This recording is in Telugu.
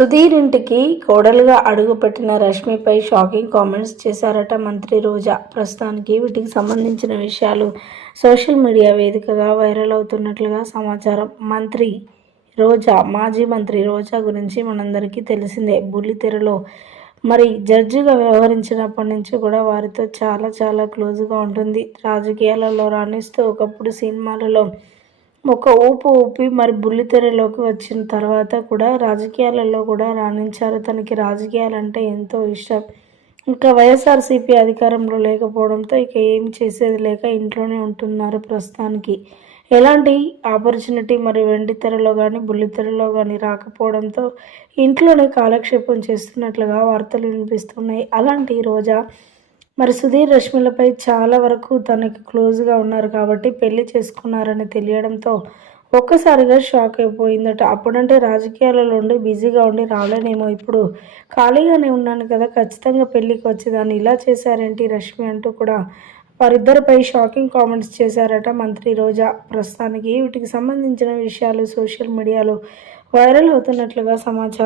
సుధీర్ ఇంటికి కోడలుగా అడుగుపెట్టిన రష్మిపై షాకింగ్ కామెంట్స్ చేశారట మంత్రి రోజా. ప్రస్తుతానికి వీటికి సంబంధించిన విషయాలు సోషల్ మీడియా వేదికగా వైరల్ అవుతున్నట్లుగా సమాచారం. మంత్రి రోజా మాజీ మంత్రి రోజా గురించి మనందరికీ తెలిసిందే. బుల్లితెరలో మరి జడ్జిగా వ్యవహరించినప్పటి నుంచి కూడా వారితో చాలా చాలా క్లోజ్గా ఉంటుంది. రాజకీయాలలో రాణిస్తూ ఒకప్పుడు సినిమాలలో ఒక ఊపు ఊపి మరి బుల్లితెరలోకి వచ్చిన తర్వాత కూడా రాజకీయాలలో కూడా రాణించారు. తనకి రాజకీయాలంటే ఎంతో ఇష్టం. ఇంకా వైఎస్ఆర్సీపీ అధికారంలో లేకపోవడంతో ఇక ఏం చేసేది లేక ఇంట్లోనే ఉంటున్నారు ప్రస్తుతానికి. ఎలాంటి ఆపర్చునిటీ మరి వెండి తెరలో కానీ బుల్లితెరలో కానీ రాకపోవడంతో ఇంట్లోనే కాలక్షేపం చేస్తున్నట్లుగా వార్తలు వినిపిస్తున్నాయి. అలాంటి రోజా మరి సుధీర్ రష్మిలపై చాలా వరకు తనకి క్లోజ్గా ఉన్నారు కాబట్టి పెళ్ళి చేసుకున్నారని తెలియడంతో ఒక్కసారిగా షాక్ అయిపోయిందట. అప్పుడంటే రాజకీయాలలో ఉండి బిజీగా ఉండి రాలేనేమో ఇప్పుడు. ఖాళీగానే ఉన్నాను కదా ఖచ్చితంగా పెళ్ళికి వచ్చేదాన్ని. ఇలా చేశారేంటి రష్మి అంటూ కూడా వారిద్దరిపై షాకింగ్ కామెంట్స్ చేశారట మంత్రి రోజా. ప్రస్తుతానికి వీటికి సంబంధించిన విషయాలు సోషల్ మీడియాలో వైరల్ అవుతున్నట్లుగా సమాచారం